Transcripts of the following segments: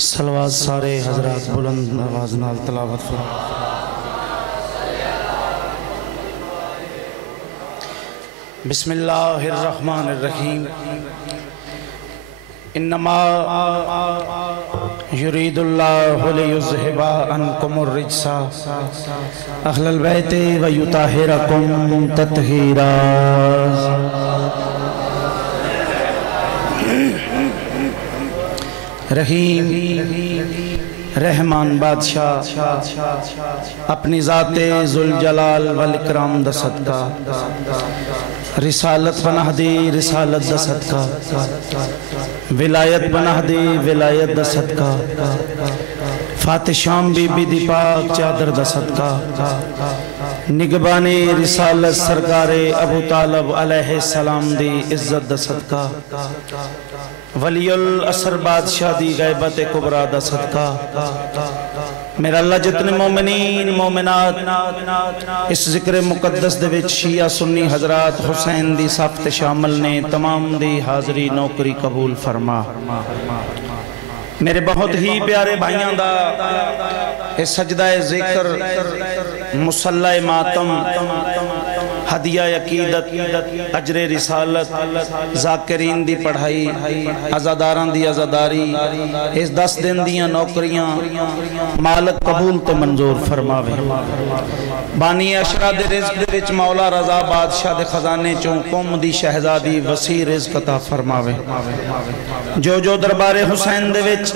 सलवात सारे हजरात बुलंद आवाज़ नाल तलावत फरमा। बिस्मिल्लाहिर्रहमानिर्रहीम। इन्नमा युरीदुल्लाहु लियुज़हिबा अन्कुमुर रिज्सा अहलल बैति व युताहिरकुम तत्हीरा। रहीम रहमान बादशाह अपनी ज़ाते ज़ुल जलाल वल इकराम दा सदका, रिसालत पनाह दी रिसालत दा सदका, विलायत पनाह दी विलायत दा सदका, फातिह शाम बीबी दी पाक चादर दा सदका, निगबानी रिसालत सरकारे अबू तालब अलैहि सलाम दी इज्जत दा सदका, वलियुल असर बादशाह दी गैबत कुबरा दा सदका। मेरा अल्लाह जितने मोमिनीन मोमिनात इस जिक्र मुकद्दस दे विच शिया सुन्नी हजरात हुसैन दी सफ ते शामिल ने, तमाम दी हाज़री नौकरी कबूल फरमा। मेरे बहुत ही प्यारे भाइयों दा इस सजदा ज़िक्र मुसल्ला मातम हदिया अकीदत अजरे रिसालत ज़ाकिरीन दी पढ़ाई अज़ादारां दी अज़ादारी इस 10 दिन दियां नौकरियां मालक कबूल तो मंजूर फरमावे। बानी अशरा दे रिज़्क़ दे विच मौला रज़ा बादशाह दे खजाने चों कौम दी शहजादी वसी रिज़्क़ अता फरमावे। जो जो दरबारे हुसैन दे विच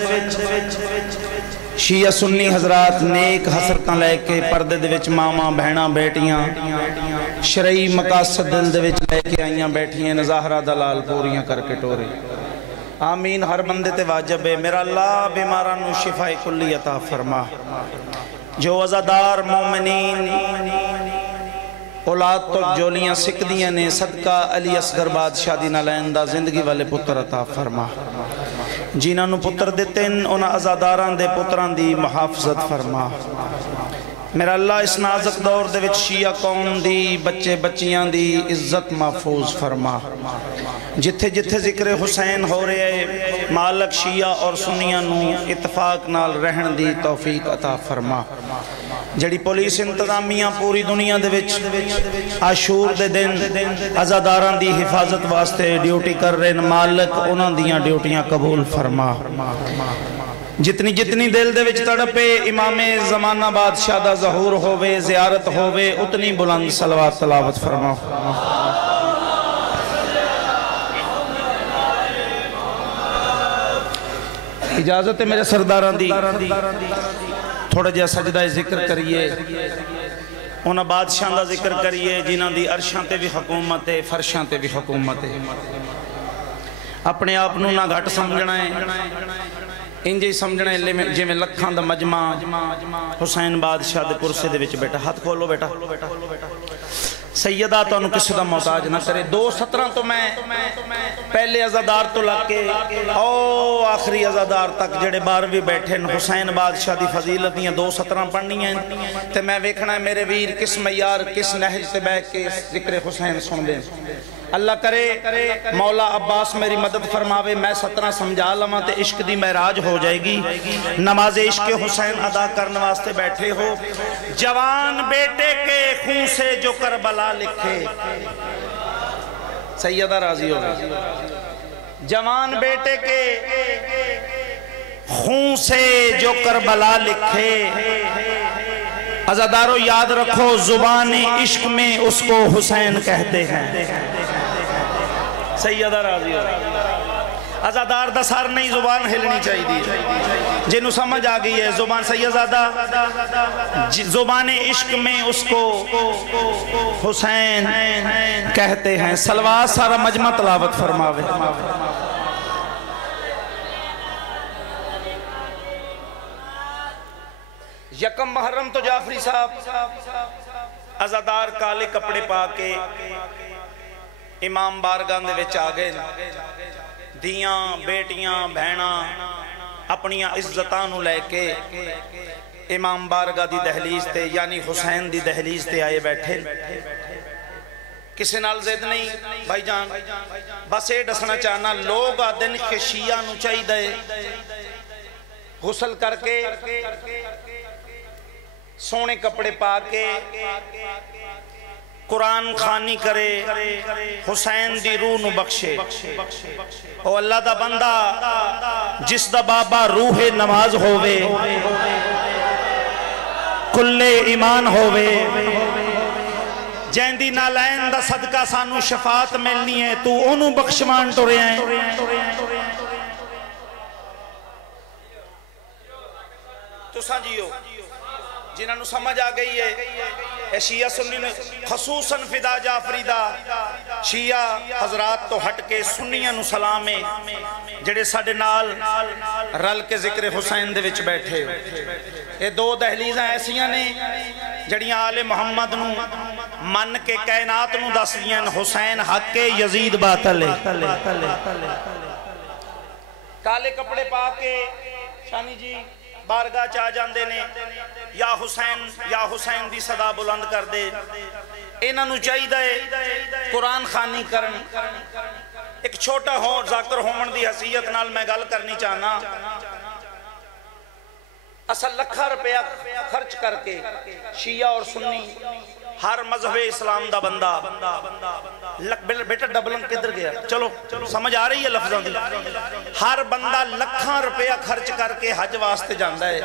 शिया सुन्नी हजरात नेक हसरतां लैके पर्दे दे विच मावां भैणां बेटियां शरई मकासद दिल दे विच लैके आईयां बैठियां नज़ाहरा दलाल पूरियां करके टोरे। आमीन। हर बंदे ते वाजिब है मेरा अल्लाह बीमारां नूं शिफाए कुल्ली अता फरमा। जो अज़ादार मोमिनीन औलाद तो जोलियां सिकदियां ने सदका अली असगर बादशाह दी नालैन दा जिंदगी वाले पुत्र अता फरमा। जिन्हां नूं पुत्र दिते उन्हां अज़ादारां दे पुत्रां दी मुहाफ़ज़त फरमा। मेरा अल्लाह इस नाज़ुक दौर दे विच शिया कौम दी बच्चे बच्चियां दी इज्जत महफूज फरमा। जिथे जिथे जिक्र हुसैन हो रहे मालक शिया और सुनिया नूं इतफाक नाल रहन दी तौफीक अता फरमा। जड़ी पुलिस इंतजामिया पूरी दुनिया दे विच आशूर दे दिन अज़ादारां दी हिफाजत वास्ते ड्यूटी कर रहे मालक उन्हां दियां ड्यूटियां कबूल फरमा। जितनी जितनी दिल दे विच तड़पे इमामे ज़माना बादशाह दा ज़हूर होवे ज़ियारत होवे उतनी बुलंद सलवात तलावत फरमा। इजाजत है मेरे सरदारां दी थोड़ा जिहा सजदा जिक्र करिए उन्हां बादशाह दा जिक्र करिए जिन्हां दी अरशां ते भी हुकूमत है फरशां ते भी हुकूमत है। अपने आप नूं ना घट समझना है इंज ही समझना है जिवें लखां दा मजमा हुसैन बादशाह दे कुरसे दे विच बैठा। हाथ खोलो बेटा। सैयदा तुहानूं किसी दा मोहताज ना करे। 2:17 तो मैं पहले अज़ादार तो लग के आखिरी अज़ादार तक जेड़े 12वीं बैठे हुसैन बादशाह दी फजीलत दियां 2:17 पढ़नियां ते मैं वेखना है मेरे वीर किस मयार किस नहज से बैठ के जिक्र हुसैन सुनदे। अल्लाह करे मौला अब्बास मेरी मदद फरमावे मैं 17 समझा लवां ते इश्क दी महराज हो जाएगी। नमाज इश्क हुसैन अदा करने वास्ते बैठे हो। जवान बेटे के खून से जो करबला लिखे सैयदा राजी हो गई। जवान बेटे के खून से जो करबला लिखे अज़ादारों याद रखो जुबान इश्क में उसको हुसैन कहते हैं। सैयदा राजी हो। अज़ादार दा सर नहीं जुबान हिलनी चाहिए। जिन्हों समझ आ गई है जुबान सैयदा जुबान इश्क में उसको हुसैन कहते हैं। सलवात सारा मजमा तलावत फरमावे। यकम मुहर्रम तो जाफरी साहब अज़ादार काले कपड़े पा के इमाम बारगाह दे विच आ गए। दियां बेटियां भैणा अपनियां इज्जतां नूं लैके इमाम बारगाह दी दहलीज ते यानी हुसैन दी दहलीज ते आए बैठे। किसी नाल जिद नहीं भाईजान, बस ये दसना चाहना लोग आदन कि शिया नूं चाहिए गुसल करके सोने कपड़े पा के कुरान खानी करे, हुसैन दी रूह नू बख्शे। ओ अल्लाह दा बंदा जिस दा बाबा रूहे नमाज होवे, कुल्ले ईमान होवे, जैंदी नालैन दा सदका सानू शफात मिलनी है, तू ओनू बख्शवान टुरिया है। तुसां जियो जिन्होंने समझ आ गई है शिया सुन्नी ने खसूसन फिदा जाफरी दा शिया हजरात तो हट के सुन्नियां नू सलाम है जेड़े साडे नाल रल के जिक्र हुसैन दे विच बैठे। ये दो दहलीज़ां ऐसियां ने जड़ियां आले मुहम्मद नू मन के कायनात नू दसदियां ने हुसैन हक के यजीद बातल है। काले कपड़े पा के शानी जी बारगाह च आ जाते ने, या हुसैन दी सदा बुलंद कर दे। इन्हां नू चाहिए कुरान खानी करन। एक छोटा हो जाकर होमन दी हसीयत नाल मैं गल करनी चाहना। असल लखा रुपया खर्च करके शिया और सुन्नी हर मजहब इस्लाम दा बंदा बेटा डबलन किधर गया, चलो समझ आ रही है लफ्ज़ों दी। हर बंदा लखां रुपया खर्च करके हज वास्ते जांदा है।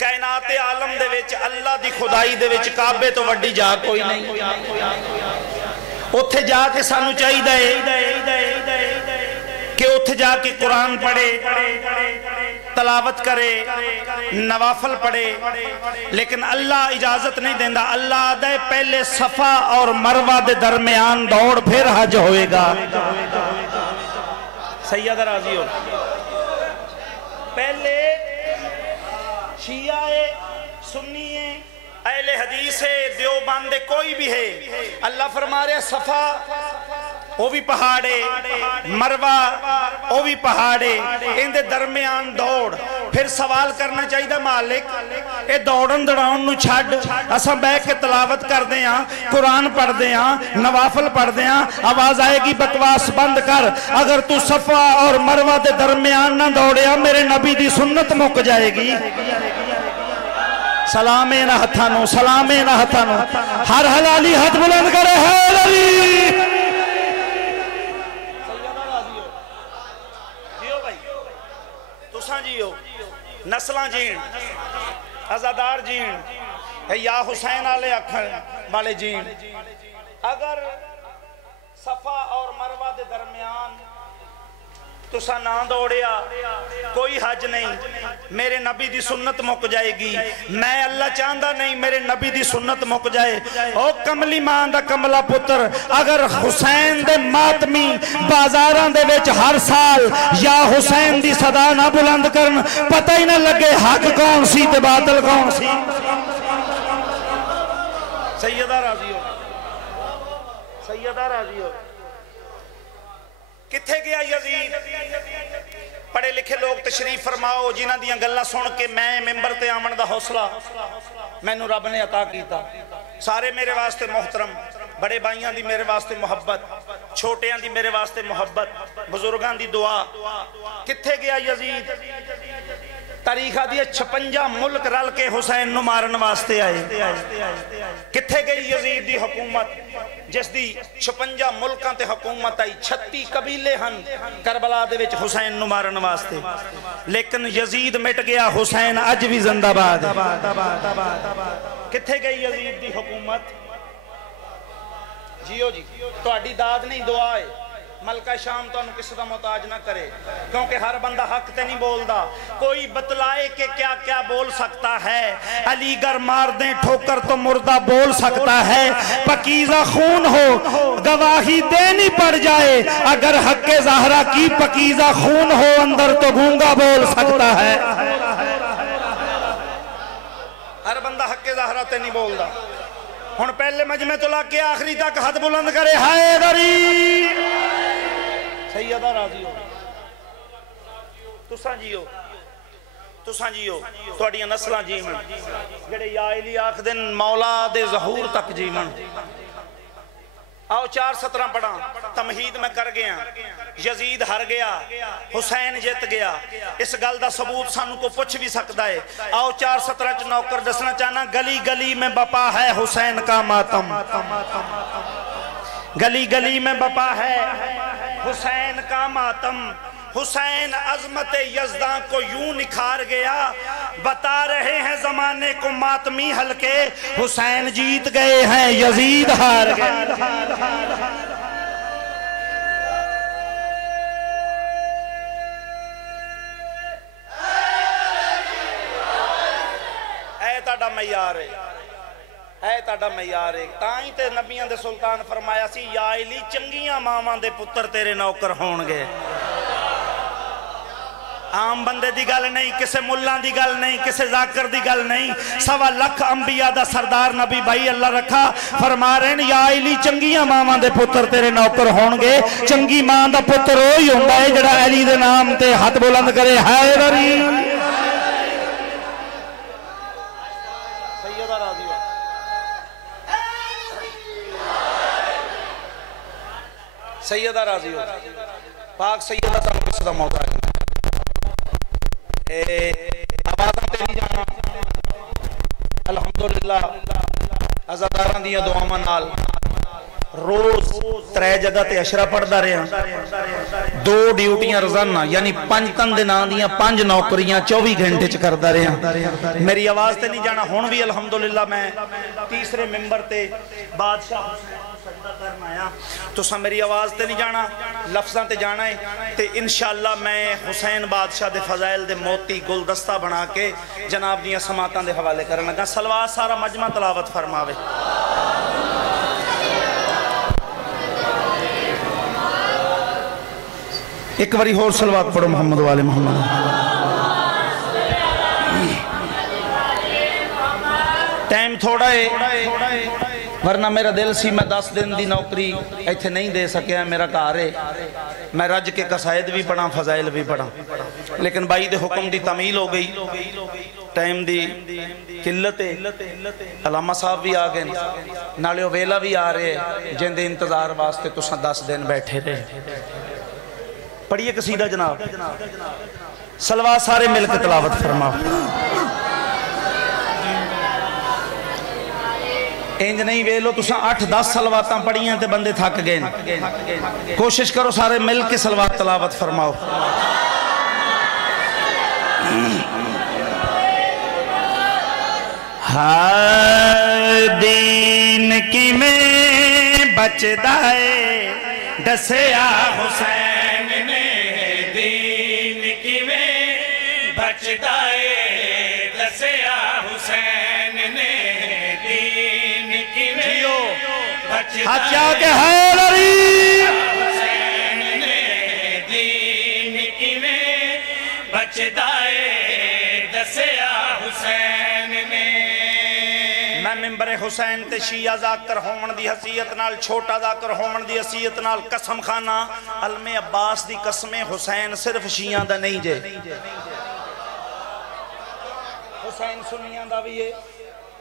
कायनात आलम दे विच अल्लाह दी खुदाई दे विच काबे तो वड्डी जा कोई नहीं। उत्थे जाके सानू चाहिए कि उत्थे जाके कुरान पढ़े, तलावत करे, नवाफल पढ़े, लेकिन अल्लाह इजाजत नहीं देंदा। अल्लाह दे पहले सफा और मरवा दे दरमियान दौड़ फिर हज होएगा। सैयद राजी हो। पहले शिया है, सुन्नी है, अहले हदीस है, देवबंद कोई भी है, अल्लाह फरमा रहे सफा वो भी पहाड़े, मरवा वो भी पहाड़े, इनके दरमियान दौड़। फिर सवाल करना चाहिए मालिक ये दौड़न दौड़ाउन नू छड्ड, असां बह के तलावत करते हैं, कुरान पढ़ते हैं, नवाफल पढ़ते हैं, आवाज आएगी बकवास बंद कर। अगर तू सफा और मरवा के दरमियान ना दौड़िया मेरे नबी की सुन्नत मुक जाएगी। सलामे ना हथानू, सलामे ना हथानू, हर हलाली हाथ बुलंद करे है अली। जियो नस्लां जीण, आजादार जीण, या हुसैन आले अखर वाले जीण। अगर सफा और मरवा के दरमियान तुसा ना दौड़िया कोई हज नहीं, मेरे नबी दी सुन्नत मुक जाएगी। मैं अल्लाह चाहता नहीं मेरे नबी दी सुन्नत मुक जाए। ओ कमली मां दा कमला पुत्र, अगर हुसैन दे मातमी बाजारां दे विच हर साल या हुसैन दी सदा ना बुलंद करन, पता ही ना लगे हक कौन सी ते बातिल कौन सी। सैयदा राजी हो, सैयदा राजी हो। किथे गया यजीद? पढ़े लिखे लोग तशरीफ फरमाओ जिन्हां दियां गल्लां सुन के मैं मिंबर ते आवन दा हौसला मैनू रब ने अता कीता। सारे मेरे वास्ते मोहतरम, बड़े भाइयों दी मेरे वास्ते मुहब्बत, छोटियां दी मेरे वास्ते मुहब्बत, बुजुर्गां दी दुआ। किथे गया यजीद? तारीखा दी 56 मुल्क रल के हुसैन नू मारन वास्ते आए। किथे गई यजीद दी हुकूमत जिस दी 56 मुल्कां ते हुकूमत आई? 36 कबीले हन करबला दे विच हुसैन नू मारन वास्ते, लेकिन यजीद मिट गया, हुसैन अज भी जिंदाबाद। किथे गई यजीद दी हुकूमत? जियो जी, तुहाडी दाद नहीं दुआ है। मलका शाम तुहानू किसी का मोहताज ना करे, क्योंकि हर बंदा हक ते नहीं बोलता। कोई बतलाए कि क्या क्या बोल सकता है। अलीगढ़ मार दे ठोकर तो मुर्दा बोल सकता है। पकीज़ा खून हो गवाही देनी पड़ जाए, अगर हक ज़हरा की पकीज़ा खून हो अंदर तो गूंगा बोल सकता है। हर बंदा हक ज़हरा ते नहीं बोलता। हुण पहले मजमे तो ला के आखिरी तक हाथ बुलंद करे हैदरी। सैयदा राजी हो। तुसां जियो, तुसां जियो, तुहाडियां नस्लां जीवन, जेड़े या इली आखदे मौला दे ज़हूर तक जीवन। आओ 4:17 पढ़ा, तमहीद मैं कर गया। यजीद हार गया, हुसैन जित गया। इस गल का सबूत सानू को पूछ भी सकता है। आओ 4:17 च नौकर दसना चाहना, गली गली में बपा है हुसैन का मातम, गली गली में बपा है हुसैन का मातम। हुसैन अजमत यज़दा को यूं निखार गया, बता रहे हैं जमाने को मातमी हल्के, हुसैन जीत गए हैं यजीद हार गए। ताड़ा मैयार है, ताड़ा मैयार है। ताई ते नबियां दे सुल्तान फरमाया सी, या अली चंगियां मावां दे पुत्र तेरे नौकर होणगे। आम बंदे दी गल नहीं, किसे मुल्ला दी गल नहीं, किसे जाकर दी गल नहीं। 1.25 लाख अंबिया दा सरदार नबी भाई अल्लाह रखा फरमा रहे हैं, या अली चंगियां मावां दे पुत्र तेरे नौकर होणगे। चंगी मां दा पुत्र ओही हुंदा है जिहड़ा अली दे नाम ते हाथ बुलंद करे, हैदरी। सैयदा राजी हो, सैयदा राजी हो, पाक सैयदा तानू किस दा मौका है। आवाज़ां ते नहीं जाना, अल्हम्दुलिल्लाह अज़ादारां दियां दुआवां नाल रोज 3 जगह ते अशरा पढ़दा रहा। 2 ड्यूटियां रोजाना यानी 5 तंदिनां दियां 5 नौकरियां 24 घंटे च करदा रहा। मेरी आवाज़ ते नहीं जाना। हुण भी अल्हम्दुलिल्लाह मैं तीसरे मिंबर ते बादशाह करना आया, तुसा मेरी आवाज़ ते नहीं जाना, लफ्ज़ां ते जाना है। ते इंशाअल्लाह मैं हुसैन बादशाह दे फजाइल दे मोती गुलदस्ता बना के जनाब दियां समातां दे हवाले करन लगा। सलवात सारा मजमा तलावत फरमावे। एक बारी होर सलवात पढ़ो मोहम्मद वाले मोहम्मद। टाइम थोड़ा है, वरना मेरा दिल सी मैं 10 दिन की नौकरी इत्थे नहीं दे सकिया। मेरा घर है, मैं रज के कसायद भी पढ़ा, फजाइल भी पढ़ा, लेकिन बाई दे हुक्म की तमील हो गई, टाइम की किल्लत है। अलामा साहब भी आ गए, नाले वेला भी आ रहे जिंदे इंतजार वास्ते तुसा 10 दिन बैठे रहे। पढ़िए कसीदा जनाब, सलवा सारे मिलकर तलावत फरमाओ। इंज नहीं वे लो तुसा 8-10 सलवातां पढ़ियां ते बंदे थक गए। कोशिश करो सारे मिल के सलवात तलावत फरमाओ। हाय दीन की में बचदा है दसिया हुसैन ने, दीन की में बचदा है दसिया हुसैन ने, के हैदरी हुसैन ने, दीन की में बचदाए दसिया हुसैन ने। मैं मिंबर हुसैन ते शिया जाकर होवन दी हसीयत नाल, छोटा जाकर होवन दी हसीयत नाल कसम खाना, अलमे अब्बास दी कसमें हुसैन सिर्फ शिया दा नहीं जे, हुसैन सुन्नियां दा भी है,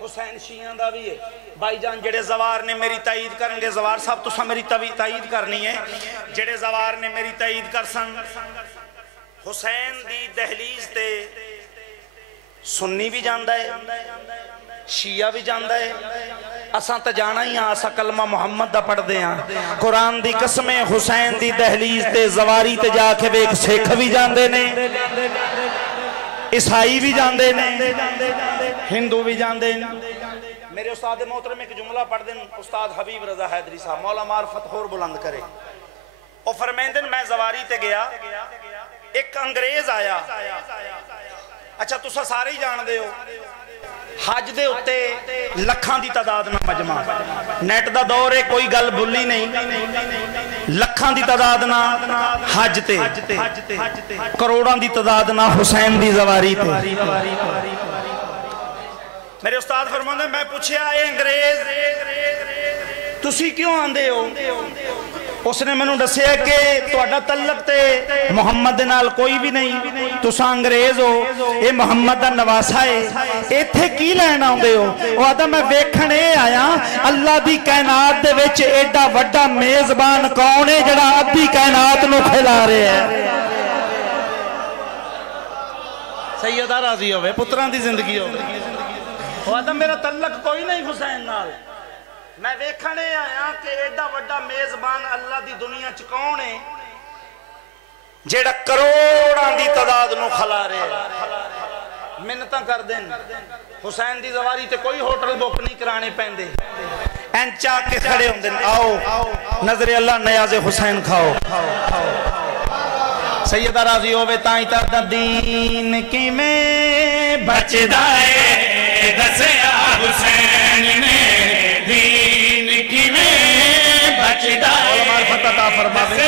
हुसैन शिया का भी है। भाईजान जेड़े जवार ने मेरी ताईद करनगे, जवार साहब तुसा मेरी ताईद करनी है, जेड़े जवार ने मेरी ताईद कर सन, हुसैन दी दहलीज ते सुन्नी भी जांदा है, शिया भी जांदा है। असा तो जाना ही हाँ, असा कलमा मुहम्मद दा पढ़दे हाँ। कुरान दी कसमें हुसैन दी दहलीज ते जवारी ते जाके वेख सिख भी जांदे ने, ईसाई भी जांदे ने, हिंदू भी जांदे ने। मेरे उस्ताद मोहतरम एक जुमला पढ़ते हैं, उस्ताद हबीब रजा हैदरी साहब, मौला मार्फत होर बुलंद करे। और फरमाते मैं जवारी ते गया, एक अंग्रेज आया। अच्छा तुसा सारे ही जानते हो हज दे उत्ते लखां दी तादाद ना मजमा, नेट दा दौर है, कोई गल भुली नहीं, लखां दी तादाद ना हज ते, करोड़ां दी तादाद ना हुसैन दी जवारी ते। मेरे उस्ताद फरमाते मैं पूछया ए अंग्रेज तुसी क्यों आंदे हो? उसने मैनू दसिया कि तुहाडा तल्लक ते मुहम्मद दे नाल कोई भी नहीं, तुसां अंग्रेज हो, ये मुहम्मद दा नवासा है, इत्थे की लैन आउंदे हो? वो आदा मैं वेखण आया अल्लाह दी कायनात दे विच एडा वड्डा मेजबान कौन है जिहड़ा अद्धी कायनात नूं खिला रहा है। सैयदा राजी होवे, पुत्रां दी जिंदगी होवे। वो आदा मेरा तल्लक कोई नहीं हुसैन नाल, मैं वेखने आया कि एडा वड्डा मेजबान अल्लाह दी दुनिया च कौन है जेड़ा करोड़ां दी तादाद नूं खिला रहा है। मिन्नतां कर देन हुसैन दी ज़वारी ते कोई होटल बुक नहीं कराने पैंदे, इंच आके खड़े हुंदे, आओ नजरे अल्लाह नयाज़े हुसैन खाओ। सैयदा राजी होवे ताई ता दीन किवें बचदा है दसिया हुसैन ने, दीन किवें बचदा है मार्फत अता फरमावे,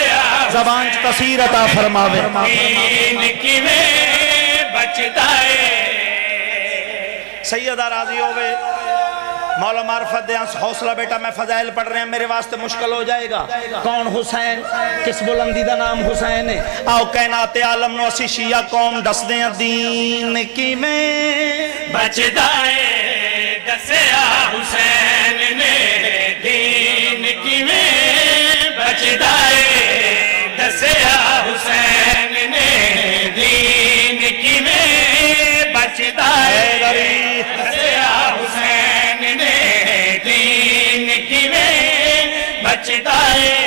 ज़बान च तसीर अता फरमावे, दीन किवें बचदा है। सैयदा राजी होवे मौला मार्फत दे हौसला बेटा, मैं फजाइल पढ़ रहे हैं, मेरे वास्ते मुश्किल हो जाएगा। कौन हुसैन, किस बुलंदी दा नाम हुसैन है? आओ कायनात आलम नो असी शिया कौम दसदे हैं दीन किवें बचदा है दसिया हुसैन ने, दीन किवें बचदा है दसिया हुसैन ने, दीन किवें बचदा है दसिया हुसैन ने, दीन किवें बचदा है।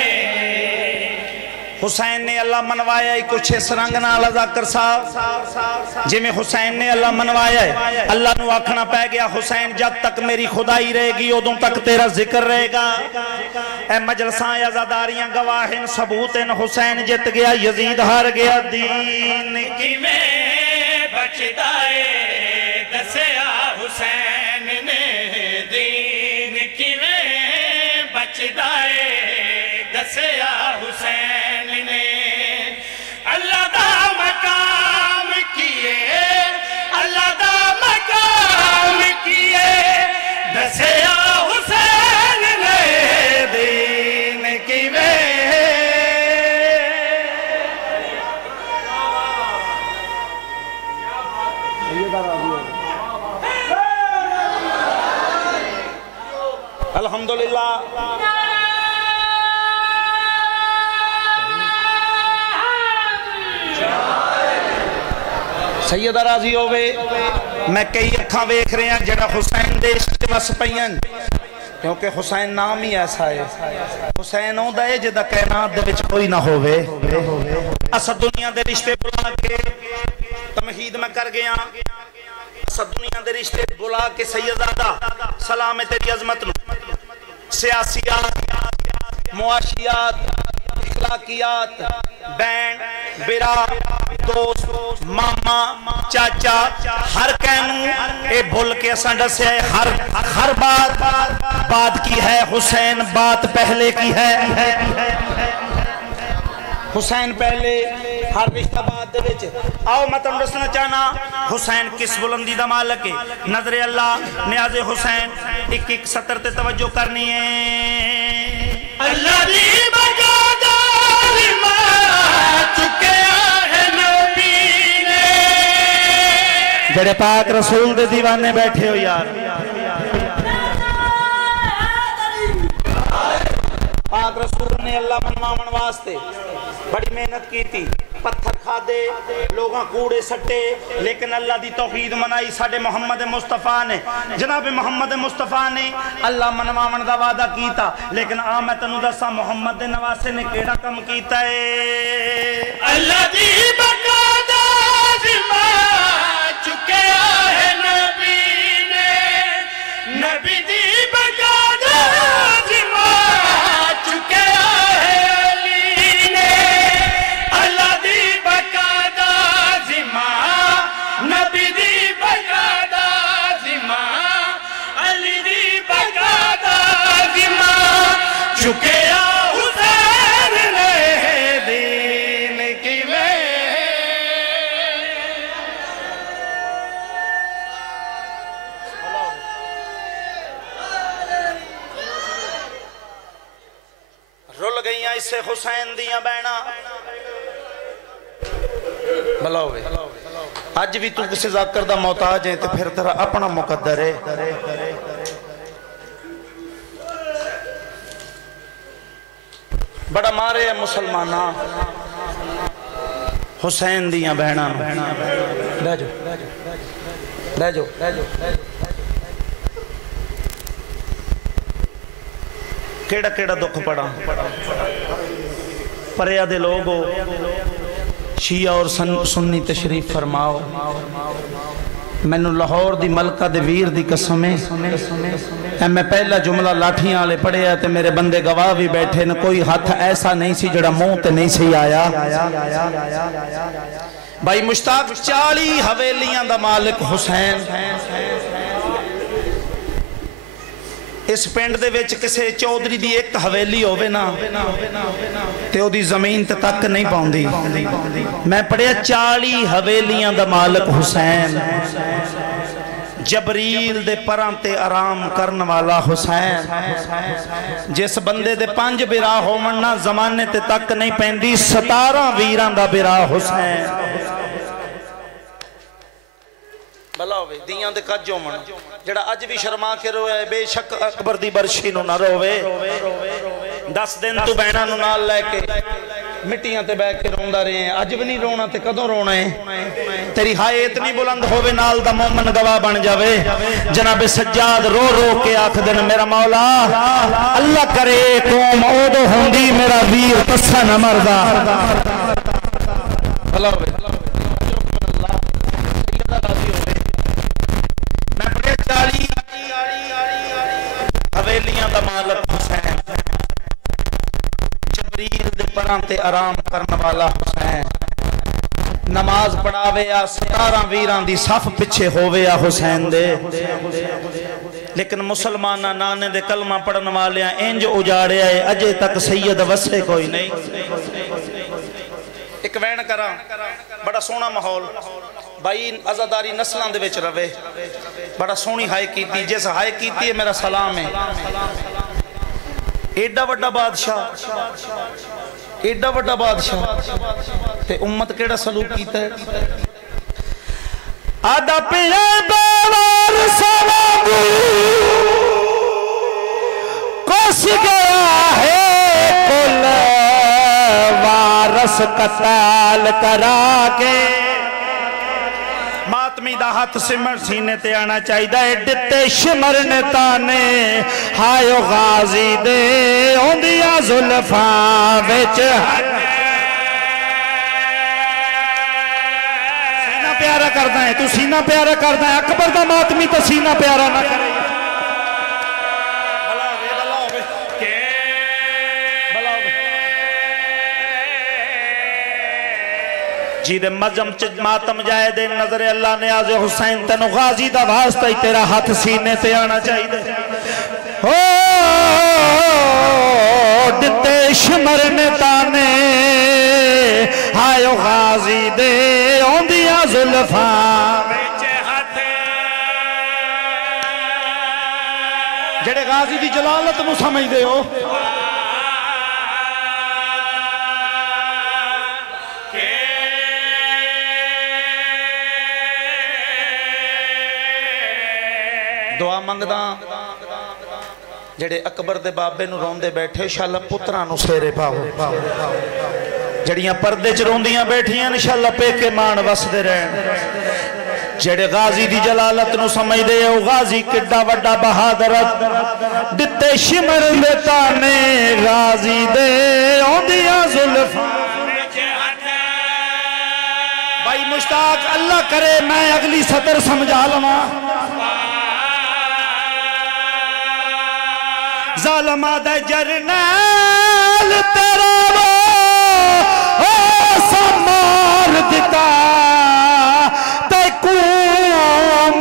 हुसैन ने अल्लाह मनवाया ही कुछ इस रंग नाल ज़ाकर साहब, जिमें हुसैन ने अल्लाह मनवाया है, अल्लाह नू आखना पै गया हुसैन जब तक मेरी खुदाई रहेगी उदों तक तेरा जिक्र रहेगा। ए मजलसां अज़ादारियां गवाहिन सबूत इन, हुसैन जित गया यजीद हार गया। दीन किवें बचदा है दसिया हुसैन ने, दीन किवें बचदा है दसिया हुसैन ने। अल्लाह दा मकाम किए, अल्लाह दा मकाम किए दसिया हुसैन ने, दीन किवें अल्हम्दुलिल्लाह। सैयदा राजी होवे, मैं कई अखां वेख रहे हैं जड़ा हुसैन दे इश्क वस पईयां, क्योंकि हुसैन नाम ही ऐसा है। हुसैन ओंदा है जिदा कायनात दे विच कोई ना होवे। असद दुनिया दे रिश्ते बुला के तमहीद में कर गया, असद दुनिया दे रिश्ते बुला के सैयदादा सलाम है तेरी अजमत नू, सियासियात, मुआशियात, इखलाकियात, बैंड बिरा, दोस्त, मामा, चाचा, हर कहनू ए भुल के असा दसिया हर बात की है हुसैन, बात पहले की है। हुसैन पहले, हर रिश्ता बाद दे विच। आओ मैं तुहानू दसना चाहना हुसैन किस बुलंदी दा मालक है। नजरे अल्लाह नियाज़े हुसैन, एक एक सतर ते तवज्जो करनी है। अल्लाह दी बगादार मां चुकिया है नबी ने, जेड़े पाक रसूल दे दीवाने बैठे हो यार, पाक रसूल ने अल्लाह मनवावन वास्ते बड़ी मेहनत की थी, पत्थर खादे, लोगों कूड़े सट्टे, लेकिन अल्लाह दी तौहीद मनाई साडे मोहम्मद मुस्तफा ने। जनाब मोहम्मद मुस्तफा ने अल्लाह मनवावन दा वादा कीता, लेकिन आ मैं तैनूं दसां मोहम्मद दे नवासे ने केड़ा कम कीता है। अल्लाह दी बगादार मां चुकिया है नबी ने, नबी दी बगादार मां चुकिया है अली ने। अल्लाह दी बगादार मां, नबी दी बगादार मां, अली दी बगादार मां चुकिया हुसैन ने, दीन किवें हुसैन दियां बहना भला होवे अज भी तू किसी जाकर दा मोहताज है तो फिर तेरा अपना मुकद्दर है। बड़ा मारे है मुसलमाना हुसैन दियां बहना रह जाओ रह जाओ रह जाओ केड़ा केड़ा दुख पड़ा परिया दे लोग हो शिया और सुन्नी तशरीफ फरमाओ। मैनू लाहौर दी मलका दे वीर दी कसम है मैं पहला जुमला लाठियां वाले पढ़िया ते मेरे बंदे गवाह भी बैठे न कोई हाथ ऐसा नहीं सी जड़ा मुंह ते नहीं सी आया। भाई मुश्ताक 40 हवेलियां दा मालिक हुसैन इस पिंड दे विच किसे चौधरी दी एक हवेली होवे ना ते ओदी जमीन ते तक नहीं पाउंदी। मैं पढ़िया 40 हवेलियां दा मालिक हुसैन जबरील दे परां ते आराम करन वाला हुसैन जिस बंदे दे 5 बिरा होवन ना जमाने ते तक नहीं पैंदी 17 वीरां दा बिरा हुसैन भला होवे दियां दे कज होवन जड़ा अज भी शर्मा के रोए बेशक अकबर दी बरशी नु ना रोवे 10 दिन तू बहना नु नाल लेके मिट्टियां ते बैठ के रोंदा रहे अज भी नहीं रोना ते कदों रोना है। तेरी हाय इतनी बुलंद होवे नाल दा मोमन गवाह बन जावे। जनाब सज्जाद रो रो के आख देन मेरा मौला अल्लाह करे कौम ओदो होंदी मेरा वीर तस्सा न मरदा भला होवे हवेलियां दा मालिक हुसैन जबरील दे परां ते आराम करने वाला हुसैन नमाज पढ़ावे आ 17 वीरां दी सफ पिछे होवे आ हुसैन दे। लेकिन मुसलमाना नाने दे कलमा पढ़न वाले इंज उजाड़िया है अजे तक सैयद वसे कोई नहीं। एक वैन करा बड़ा सोहना माहौल भाई आजादारी नस्लों दे विच रवे बड़ा सोहनी हाय कीती जिस हाय कीती है मेरा सलाम है। एडा वड्डा बादशाह एडा वड्डा बादशाह ते उम्मत केड़ा सलूक कीता है। आदा पिया बावर सवाबू कोस गया है कुल वारस कताल करा के मातमी दा हाथ सिमर सीने ते आना चाहिए। दिते शिमर ने ताने हायो गाजी दे ओंदिया जुल्फा विच सीना प्यारा करदा है तू सीना प्यारा करदा है अकबर दा मातमी तो सीना प्यारा ना करे। जिदे मजम च मातम जाए दे नजर अल्लाह ने आज हुसैन तेन गाजी दा वास्ता ही तेरा हाथ सीने ते आना चाहिए। हो दिते शिमर ने ताने हायो गाजी दे ओंदिया जुल्फा जेड़े गाजी दी जलालत नू समझदे हो दुआ मंगदा जेड़े अकबर दे बाबे नू रोंदे बैठे शाला पुत्रां नू सेरे पाओ जड़ियां पर्दे च रोंदियां बैठियां शाला पेके मान वसदे रहन। जेड़े गाजी दी जलालत नू समझदे ओ गाजी किड्डा वड्डा बहादर दिते शिमर दे ताने गाजी दे ओंदियां जुल्फां भाई मुश्ताक अल्लाह करे मैं अगली सतर समझा लवां। जालमा दे जरनैल तेरा वो समार दिता ते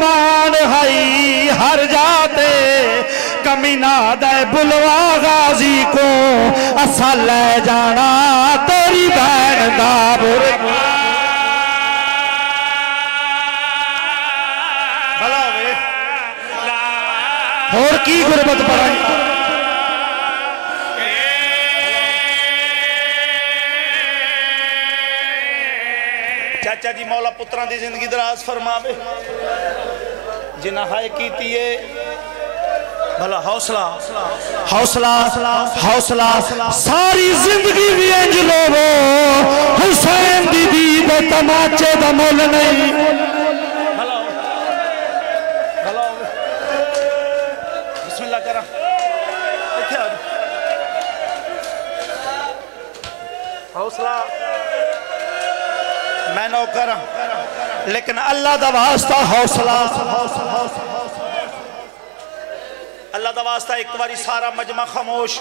मान हई हर जाते कमीना दे बुलवा गाजी को असा ले जाना तेरी बहन दा बुरका भला वे और की गुरबत पढ़ाई चाचा जी मौला पुत्रां दी जिंदगी दराज फरमावे जिन्ना हाय कीती है भला हौसला हौसला हौसला सारी जिंदगी भी इंज लोवो हुसैन दी दीद तमाचे दा मुल नहीं भला भला बिस्मिल्लाह करा इत्थे आ हौसला मैं नौकर लेकिन अल्लाह दा वास्ता हौसला अल्लाह दा वास्ता एक बारी सारा मजमा खामोश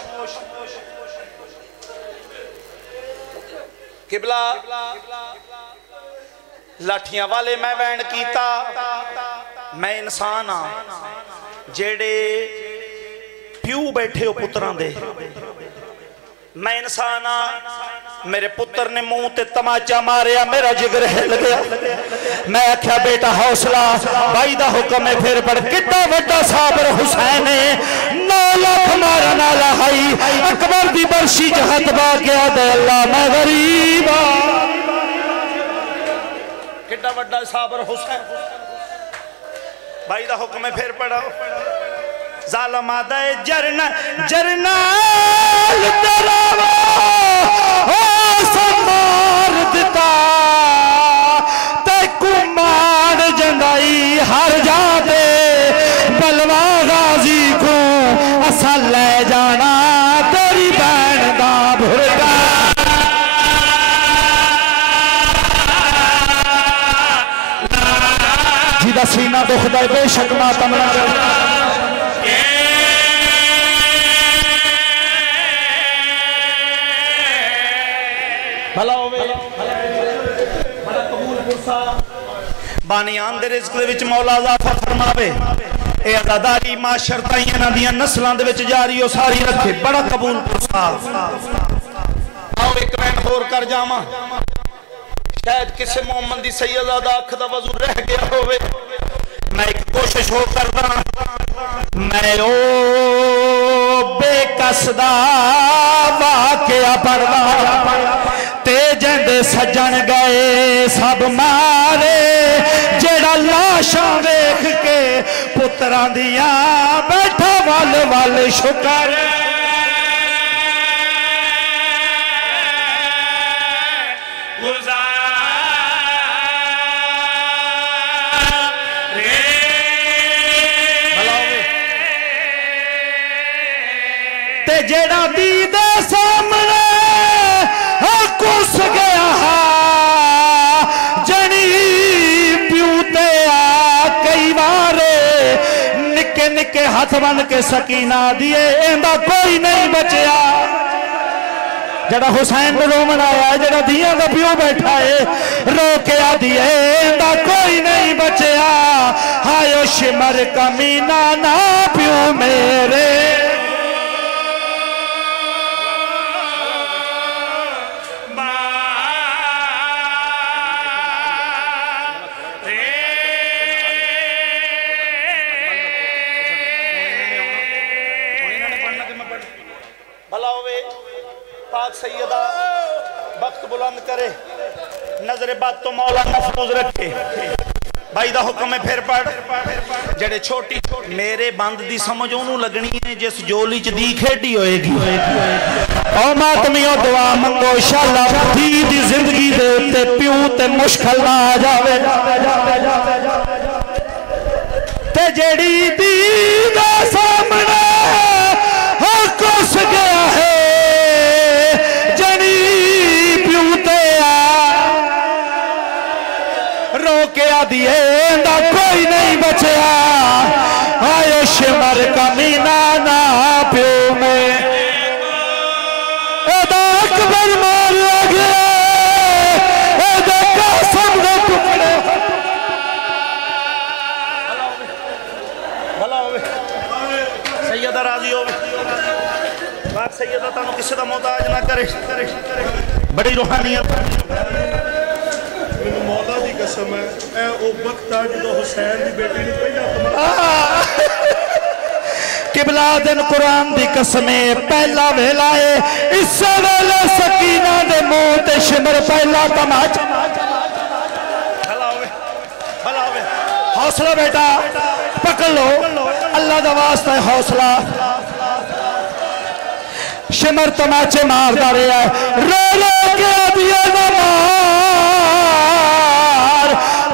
किबला लाठियां वाले मैं वैन कीता मैं इंसान हाँ जेड़े प्यू बैठे हो पुत्रां दे मैं इंसान हाँ मेरे पुत्र ने मुंह ते तमाचा मारिया मेरा जिगर हिल गया मैं आख्या बेटा हौसला भाई दा हुक्म है फिर पढ़ कितना बड़ा साबर हुसैन है 9 लाख मारन वाला हाई अकबर दी बरसी जहत बा गया दे अल्लाह मैं गरीब कितना बड़ा साबर हुसैन भाई दा हुक्म है फिर पढ़ो जालमा दे जरना जरनाल तेरा मार दिता ते कुमार जंगाई हर जाते बलवा गाजी को असा ले जाना तेरी बैन दा भुरगा जिदा सीना दुखदा बेशक मातम भला बड़ा कबूल पुरसा बानियान दे रिज़्क़ दे विच मौला इज़ाफ़ा फरमावे ए अज़ादारी माशर ताईं इन्हां दियां नस्लां दे विच जारी हो सारी रखे बड़ा कबूल पुरसा आओ एक वैन होर कर जावां शायद किसी मोहम्मद दी सैयदा अख दा वज़ू रह गया होवे मैं एक कोशिश हो करदा मैं ओ बेकस दा वाक़या पढ़दा ते जंद सजन गए सब मारे जेड़ा लाशां वेख के पुत्रां दियां बैठा वल वल शुकर ते जेड़ा दीदे सामने कुस गया जनी प्यूते आ कई बारे निके निके हाथ बन के सकीना दिए इंदा कोई नहीं बचया जड़ा हुसैन नो रोमन आया जड़ा दिया का प्यू बैठा है रो के आ दिए इंदा कोई नहीं बचया हायो शिमर कमीना ना प्यू मेरे सैयदा वक्त बुलंद करे नजर बात तो मौला महफूज रखे भाई दा हुक्म है फिर पढ़ जेड़े छोटी मेरे बंद दी समझ ओनू लगनी है जिस जोली च दी खेडी होएगी ओ मातमियों दुआ मंगो इंशाअल्लाह धी दी जिंदगी दे उत्ते प्यू ते मुश्किल ना आ जावे ते जेड़ी दी दा सामने हो कुस गया है के दिए कोई नहीं बचया आयो शिमर कमीना ना प्यो में अकबर मार गया कसम दे टुकड़े भला होवे सैयदा राजी होवे बात सैयदा तानू किसी दा मोहताज ना करे बड़ी रूहानियत मौला दी कसम है ए ओ वक्त आ जो हुसैन दी बेटी ने पहला किबला दिन कुरान दी कसमे पहला वेला है इस वेले सकीना दे मुंह ते शिमर पहला तमाचा हौसला बेटा पकड़ लो, अल्लाह का वास्ता है हौसला। शिमर तमाचे मारता रहा है, रो रो के दिया ना मार,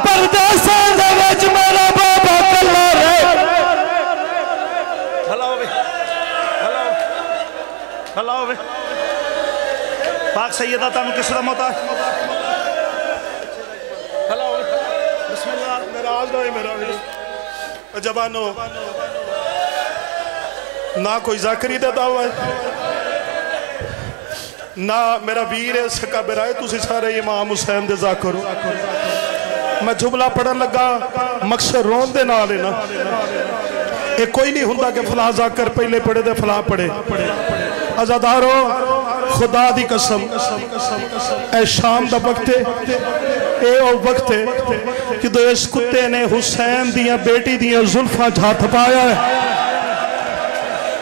परदेसां दे विच मेरा बाबा कल्ला रहे। हलाओ वे, हलाओ हलाओ वे। पाक सैयदा तानू किस दा मोहताज, हलाओ बिस्मिल्लाह। मेरा आज ना मेरा जवानो ना कोई जाकरी दा दावा है ना मेरा वीर है सका बिराए, तुसी सारे इमाम हुसैन दे जाकर हो। मैं जुमला पढ़न लगा मकसद रोन दे नाल है ना, ये कोई नहीं हुंदा कि फला जाकर पहले पढ़े ते फला पढ़े। आजादारो खुदा दी कसम ए शाम दा वक्त है, ए ओ वक्त है कि इस कुत्ते ने हुसैन दिया बेटी दिया जुल्फा हाथ पाया है।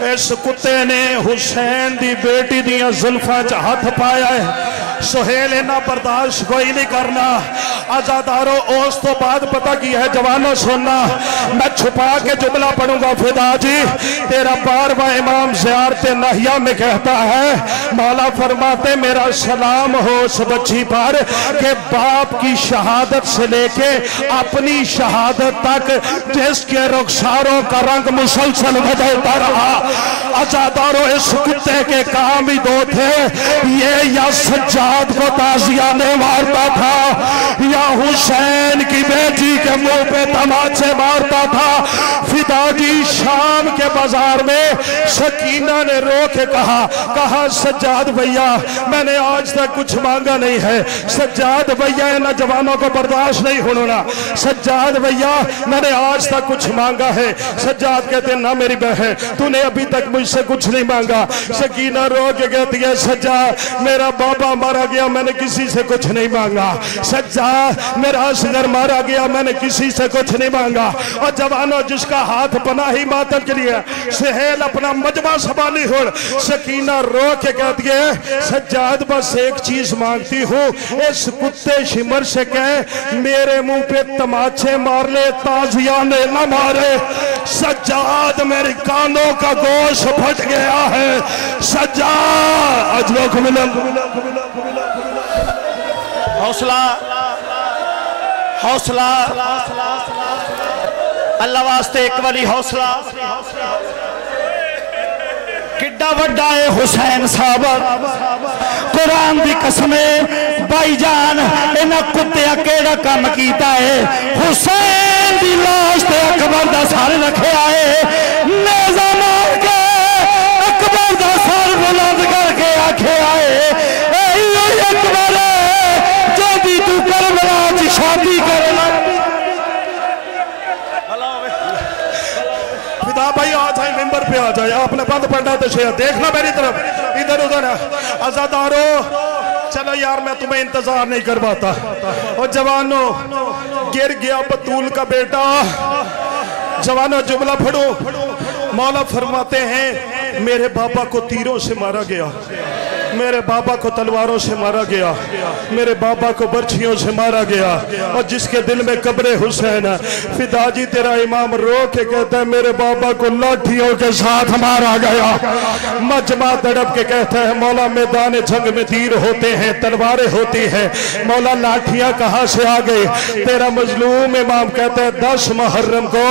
इस कुत्ते ने हुसैन दी बेटी दिया जुल्फा च हाथ पाया है। सुहेल इना बर्दाश्त कोई नहीं करना। आजादारो उस तो बाद पता की है जवानों सुनना, मैं छुपा के जुमला पढ़ूंगा। फिदा जी तेरा 12वां इमाम ज़ियारत नहिया में कहता है, मौला फरमाते मेरा सलाम हो उस बच्ची पर के बाप की शहादत से लेके अपनी शहादत तक जिसके रुखसारों का रंग मुसलसल बदलता रहा। आजादारो इस कुत्ते के काम ही दो थे, ये या सज्जाद को ताजिया ने मारता था या हुसैन की बेटी के मुंह पे तमाचे मारता था। फिदाजी शाम के बाजार में सकीना ने रो के कहा सज्जाद भैया मैंने आज तक कुछ मांगा नहीं है। सज्जाद भैया इन जवानों को बर्दाश्त नहीं होना। सज्जाद भैया मैंने आज तक कुछ मांगा है। सज्जाद कहते ना मेरी बहन तूने अभी तक मुझसे कुछ नहीं मांगा। सकीना रो के कहती है सज्जाद मेरा बाबा मारा गया, मैंने किसी से कुछ नहीं मांगा। सज्जाद मेरा असगर मारा गया, मैंने किसी से कुछ नहीं मांगा। और जवानों जिसका हाथ बना ही मातम के लिए सहेल अपना मजमा संभाली हो। सकीना रो के कहती है सज्जाद बस एक चीज मांगती हूँ, इस कुत्ते शिमर से कह मेरे मुंह पे तमाचे मार ले, ताजिया ने न मारे। सज्जाद मेरे कानों का गोश्त फट गया है। सज्जाद अजलो हौसला हौसला अल्लाह वास्ते एक बारी हौसला। किड्डा वड्डा है हुसैन साहब, कुरान की कसमे भाईजान इन्हां कुत्तियां केड़ा काम कीता है। हुसैन की लाश ते अकबर दा सर रखिया है, नेज़ा मार के अकबर दा सर बुलंद करके आखिया है अकबर जदी तू करबला च शादी करना। फिदा भाई आ जाए मेंबर पे आ जाए, आपने बंद पढ़ना तो शेयर देखना मेरी तरफ इधर उधर। आजादारो चलो यार मैं तुम्हें इंतजार नहीं करवाता। और जवानों गिर गया बतूल का बेटा। जवानों जुमला पढ़ो। मौला फरमाते हैं मेरे बाबा को तीरों से मारा गया, मेरे बाबा को तलवारों से मारा गया, मेरे बाबा को बर्छियों से मारा गया। और जिसके दिल में कब्र हुसैन है फिदाजी तेरा इमाम रो के कहता है मेरे बाबा को लाठियों के साथ मारा गया। मजमा तड़प के कहता है मौला मैदान जंग में तीर होते हैं, तलवारें होती हैं, मौला लाठियां कहाँ से आ गई। तेरा मजलूम इमाम कहता है 10 मुहर्रम को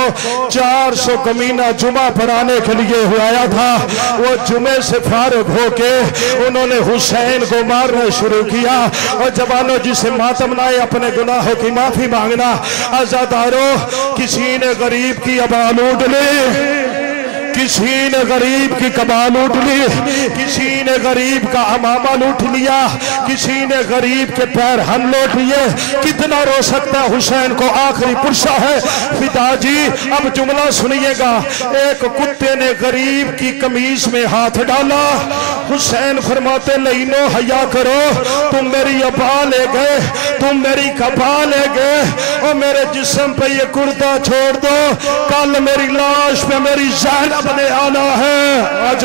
400 कमीना जुमा पढ़ाने के लिए आया था। वो जुमे से फारुग होके उन्होंने हुसैन को मारना शुरू किया। और जवानों जिसे मातम लाए अपने गुनाहों की माफी मांगना। आजादारों किसी ने गरीब की आबाद लूट ली, किसी ने गरीब की कबाल लूट ली, किसी ने गरीब का अमामा लूट लिया, किसी ने गरीब के पैर हन लूट लिए। कितना रो सकता है हुसैन को आखिरी पुरसा है। पिताजी अब जुमला सुनिएगा। एक कुत्ते ने गरीब की कमीज में हाथ डाला। हुसैन फरमाते लईनो हया करो, तुम मेरी अबा ले गए, तुम मेरी कपा ले गए और मेरे जिस्म पे ये कुर्ता छोड़ दो। कल मेरी लाश पे मेरी ज़ैनब बने आना है। आज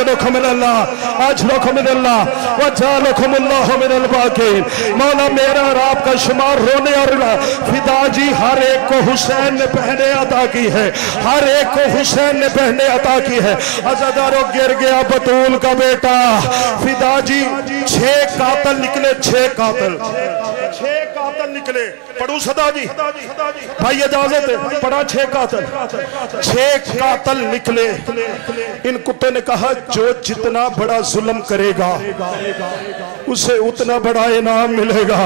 अजलुकुमुल्लाह वजालकुमुल्लाहु मिनल बाक़ीन। मौला मेरा और आपका शुमार रोने और फिदा जी हर एक को हुसैन ने बहने अता की है, हर एक को हुसैन ने बहने अता की है। अज़ादारों गिर गया बतूल का बेटा फिदा जी। 6 कातल निकले, 6 कातल निकले। पढ़ू सदा जी भाई इजाजत पढ़ा। 6 कातल निकले। इन कुत्ते ने कहा जो जितना बड़ा जुल्म करेगा उसे उतना बड़ा इनाम मिलेगा।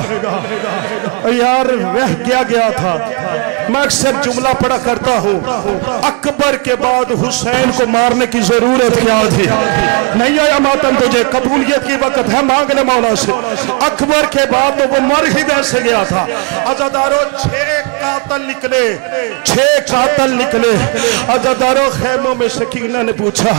यार वह क्या गया था। मैं अक्सर जुमला पढ़ा करता हूँ, अकबर के बाद हुसैन को मारने की जरूरत क्या थी। नहीं आया मातम तुझे, कबूलियत की वक्त है, मांग ले मौला से। अकबर के बाद तो वो मर ही वैसे गया था। अज़ादारों 6 कातल निकले, 6 कातल निकले। अज़ादारों खैमों में सकीना ने पूछा,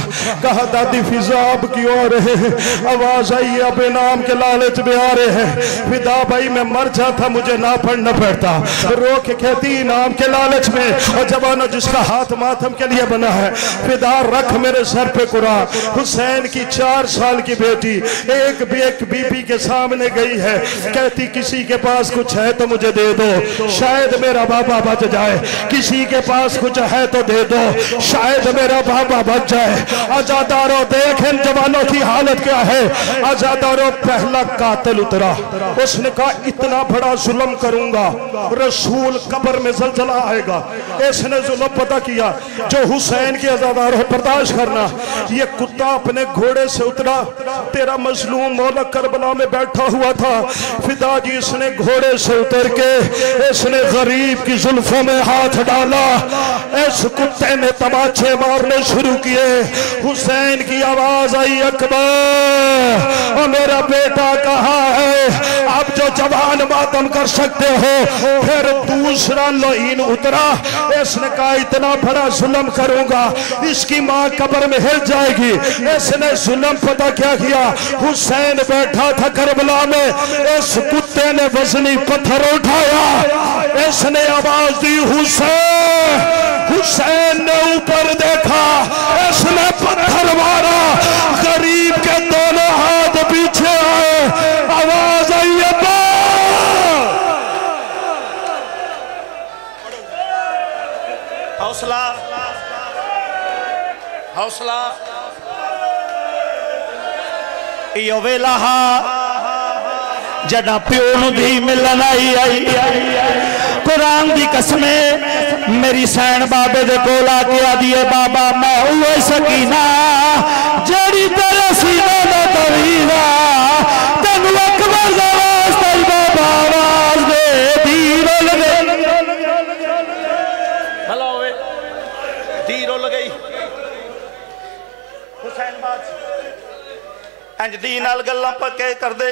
कहा दादी फिजा अब क्यों आ रहे हैं। आवाज आई अब इनाम के लालच में आ रहे हैं। फिदा भाई मैं मर जाता मुझे ना पढ़ना पड़ता। रो के कहती इनाम के लालच में, और जवाना जिसका हाथ मातम के लिए बना है। फिदा रख मेरे सर पे कुरान। हुसैन की 4 साल की बेटी एक बीबी के सामने गई है, कहती किसी के पास कुछ है तो मुझे दे दो, शायद मेरा बाबा बच जाए। किसी के पास कुछ है तो दे दो, शायद मेरा बाबा बच जाए। आजादारों देख इन जवानों की हालत क्या है। आजादारों पहला कातिल उतरा, उसने कहा इतना बड़ा जुल्म करूंगा रसूल कब्र में ज़लज़ला आएगा। इसने जुल्म पता किया जो हुसैन की आजादारों बर्दाश्त करना। ये कुत्ता अपने घोड़े से उतरा, तेरा मजलूम मौला करबला में बैठा हुआ था। फिदा जी इसने घोड़े से उतर के इसने गरीब की जुल्फों में हाथ डाला। इस कुत्ते ने तमाचे मारने शुरू किए। हुसैन की आवाज आई अकबर और मेरा बेटा कहाँ है। अब जो जवान मातम कर सकते हो। फिर दूसरा लईन उतरा, इसने कहा इतना बड़ा जुल्म करूंगा इसकी माँ कब्र में हिल जाएगी। इसने जुल्म पता क्या किया। हुसैन बैठा था करबला में, इस कुत्ते ने वजनी पत्थर उठाया। इसने आवाज दी हुसैन। हुसैन ने ऊपर देखा, इसने पत्थर मारा। गरीब के दोनों हाथ पीछे आए। आवाज आई अब्बा। हौसला हौसला यो वेला जड़ा प्यो नूं धी मिलन आई। कुरान दी कसमें मेरी सैन बाबे दे कोल आके आदी है बाबा मैं उहे सकीना जड़ी तेरे सीने दा तवीला तेनू अकबर दा वास्ता बाबा आवाज दे धीर लगे भला होवे धीर गई। हुसैन बाद इंज दी नाल गल्लां पक्के कर दे।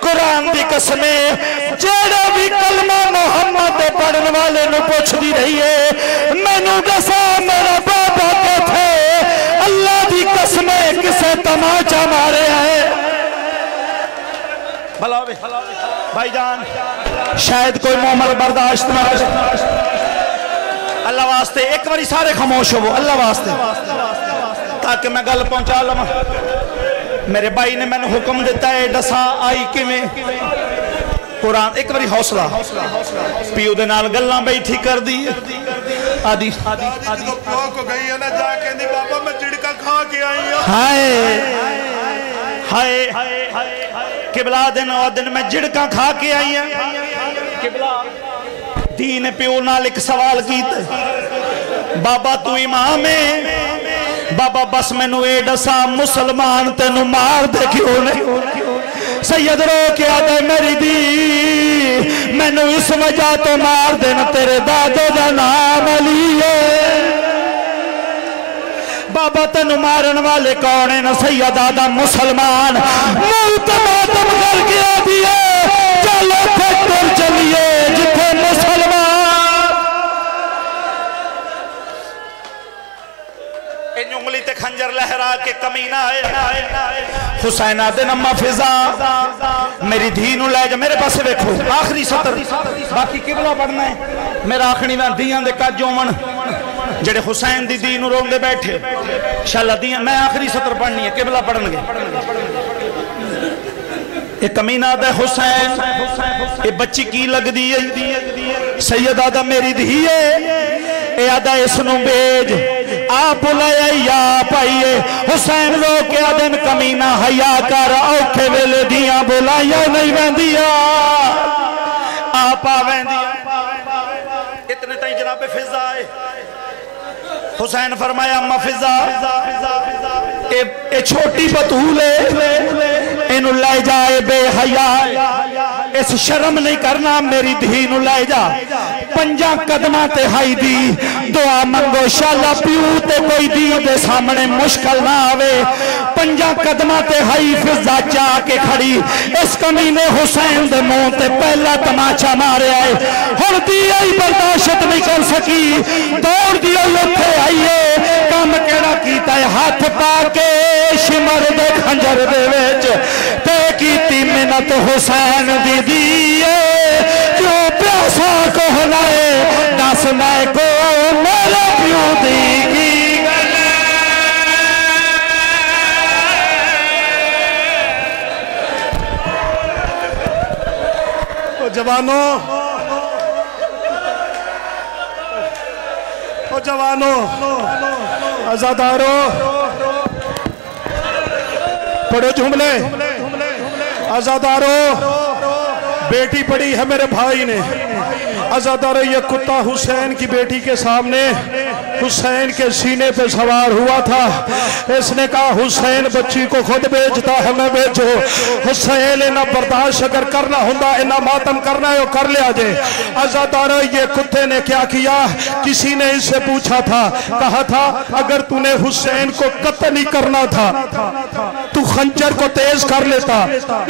कुरान दी कसमें जेड़ा भी कलमा मोहम्मद पढ़न वाले नु पुछदी रही है मैनू दसा मेरा बाबा किथे। अल्लाह दी कसमें किसे तमाचा मारे है। भला भाईजान शायद कोई मोहम्मद बर्दाश्त ना कर। अल्लाह वास्ते एक बारी सारे खामोश हो अल्लाह वास्ते ताकि मैं गल पहुंचा लवा। मेरे भाई ने मैंने हुक्म दिता है दसा आई किवें कुरान। एक बारी हौसला पियो दे नाल गल्लां बैठी कर दी आदि आदि को गई है ना जा कहंदी बाबा मैं झिड़का खा के आई हूं। हाय हाय किबला दिन और दिन मैं झिड़का खा के आई हूं। किबला दी ने प्यो नाल एक सवाल कीता बाबा तू इमाम है बाबा बस मैनू ए दसा मुसलमान तेनू मार दे क्यों नहीं। सैयद रो के आदे मेरी दी मैनू इस वजह तो मार देना तेरे दादे का नाम अली है। बाबा तेनू मारन वाले कौन है न सैयद आदा मुसलमान मुंह ते मातम करके आदी है चलो फिर चलिए जिथे मुसलमान। उंगली ते खंजर लहरा के कमीना है। हुसैन आदे नम्मा फिजा मेरी धी नू ले जा मेरे पास देखो आखिरी सतर बाकी किबला पढ़ना है। मेरा आखनी मैं दियां दे कज होवन जेड़े हुसैन दी दी नूं रोंदे बैठे इंशाअल्लाह दियां मैं आखिरी सत्र पढ़नी है किबला पढ़नगे ये कमीना दा हुसैन ये बच्ची की लगदी है सैयद आदा मेरी धी है ए आदा इसनू बेज आप बुलाया या पाइए हुसैन रो के आदन कमीना हया कर औखे वेले दियां बुलाया नहीं वेंदिया आप आवेंदिया इतने ताई जनाब फिजा आए हुसैन फरमाया अम्मा फिजा ए छोटी बतूल इनू ले जाए बेहया इस शर्म नहीं करना मेरी धी नू ले जा पंजा कदमा ते हाई दी दुआ मंगो शाला प्यू ते कोई दी दे सामने मुश्किल ना आवे पंजा कदमा ते हाई फिजा चा के खड़ी इस कमीने हुसैन दे मुंह ते पहला तमाचा मारिया है हुण दी आई बर्दाश्त नहीं कर सकी दौड़ दी उत्थे आईए काम केड़ा कीता है हाथ पा के शिमर दे खंजर दे विच ते कीती मिन्नत हुसैन दी दी जो प्यासा को लाए दस मैं को मेरे प्यू दी की जवानों ओ जवानों आजादारों पढ़ो जुमले आजादारों बेटी पड़ी है मेरे भाई ने आजादारों ये कुत्ता हुसैन की बेटी के सामने हुसैन के सीने पे सवार हुआ था इसने कहा हुसैन बच्ची को खुद बेचता है मैं बेचो हुसैन इना बर्दाश्त अगर करना होता इना मातम करना है वो कर लिया जे आजादारों ये कुत्ते ने क्या किया किसी ने इससे पूछा था कहा था अगर तूने हुसैन को कत्ल ही करना था तू खंजर को तेज कर लेता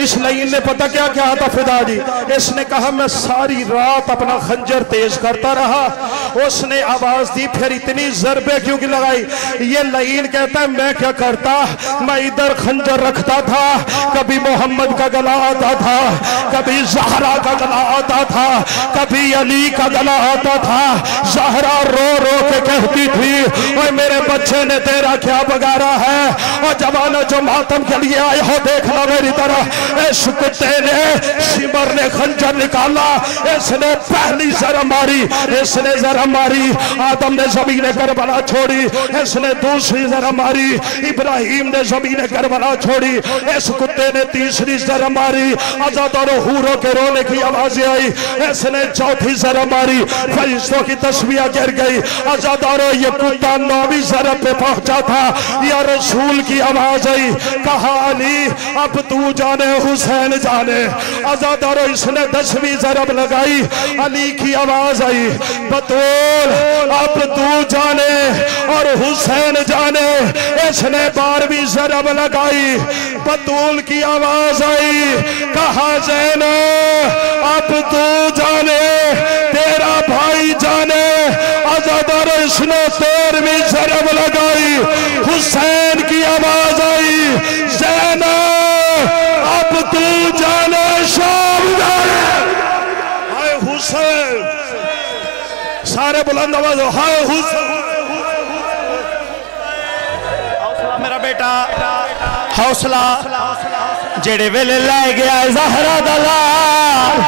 इस लाइन ने पता क्या कहा था फिदा जी इसने कहा मैं सारी रात अपना खंजर तेज करता रहा उसने आवाज दी फिर इतनी जरबे क्यों की लगाई ये लाइन कहता है मैं क्या करता मैं इधर खंजर रखता था कभी मोहम्मद का गला आता था कभी ज़हरा का गला आता था कभी अली का गला आता था ज़हरा रो रो के कहती थी ओए मेरे बच्चे ने तेरा क्या बगाड़ा है और जवानों जो मातम के लिए आए हो देखना मेरी तरह इस कुत्ते ने शिमर ने खंजर निकाला इसने पहली जरा मारी इसने जरा मारी आदम ने ज़मीन करबला छोड़ी इसने दूसरी जरा मारी इब्राहिम ने ज़मीन करबला छोड़ी इस कुत्ते ने तीसरी जरा मारी आज़ादारों हूरों के रोने की आवाज़ें आई इसने चौथी जरा मारी फरिश्तों की तस्बीह गिर गई आज़ादारों ये कुत्ता नौवीं ज़रब पे पहुंचा था या रसूल की आवाज़ आई कहा अली अब तू जाने हुसैन जाने आज़ादारों इसने 10वीं ज़रब लगाई अली की आवाज आई बतौल अब तू जाने और हुसैन जाने इसने 12वीं ज़रब लगाई बतौल की आवाज आई कहा ज़ैनो अब तू जाने तेरा भाई जाने आज़ादार इसने 13वीं ज़रब लगाई हुसैन की आवाज आई ज़ैनो अब तू जाने शाम जाने हाय हुसैन सारे बुलंद आवाज हाय हुसैन मेरा बेटा हौसला जेड़े वेले लै गया ज़हरा दा लाल